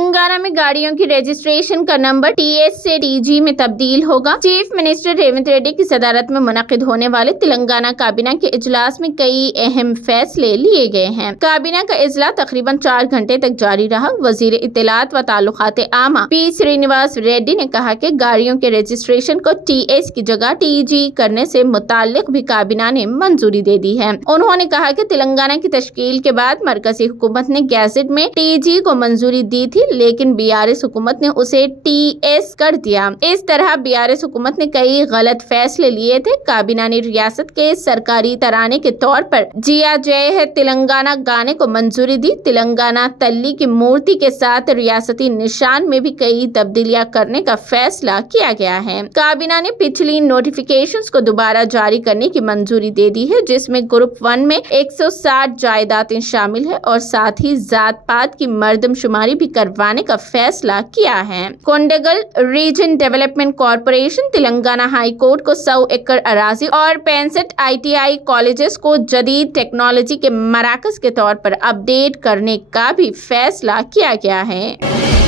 تلنگانہ میں گاڑیوں کی رجسٹریشن کا نمبر TS سے TG میں تبدیل ہوگا۔ چیف منسٹر ریونت ریڈی کی صدارت میں منعقد ہونے والے تلنگانہ کابینہ کے اجلاس میں کئی اہم فیصلے لیے گئے ہیں۔ کابینہ کا اجلاس تقریباً 4 گھنٹے تک جاری رہا۔ وزیر اطلاعات و تعلقات عامہ P سرینواس ریڈی نے کہا کہ گاڑیوں کے رجسٹریشن کو TS کی جگہ TG کرنے سے متعلق بھی کابینہ نے منظوری دے دی ہے۔ انہوں نے کہا کہ تلنگانہ کی تشکیل کے بعد مرکزی حکومت نے گیزٹ میں TG کو منظوری دی تھی، لیکن BRS حکومت نے اسے TS کر دیا۔ اس طرح BRS حکومت نے کئی غلط فیصلے لیے تھے۔ کابینہ نے ریاست کے سرکاری ترانے کے طور پر جیا جے ہے تلنگانہ گانے کو منظوری دی۔ تلنگانہ تلی کی مورتی کے ساتھ ریاستی نشان میں بھی کئی تبدیلیاں کرنے کا فیصلہ کیا گیا ہے۔ کابینہ نے پچھلی نوٹیفیکیشنز کو دوبارہ جاری کرنے کی منظوری دے دی ہے، جس میں گروپ 1 میں 160 جائیدادیں شامل ہے اور ساتھ ہی ذات پات کی مردم شماری بھی کروانے کا فیصلہ کیا ہے۔ Kodangal region development corporation Telangana high court کو 100 ایکڑ اراضی اور 65 ITI کالجز کو جدید ٹیکنالوجی کے مراکز کے طور پر اپ ڈیٹ کرنے کا بھی فیصلہ کیا گیا ہے۔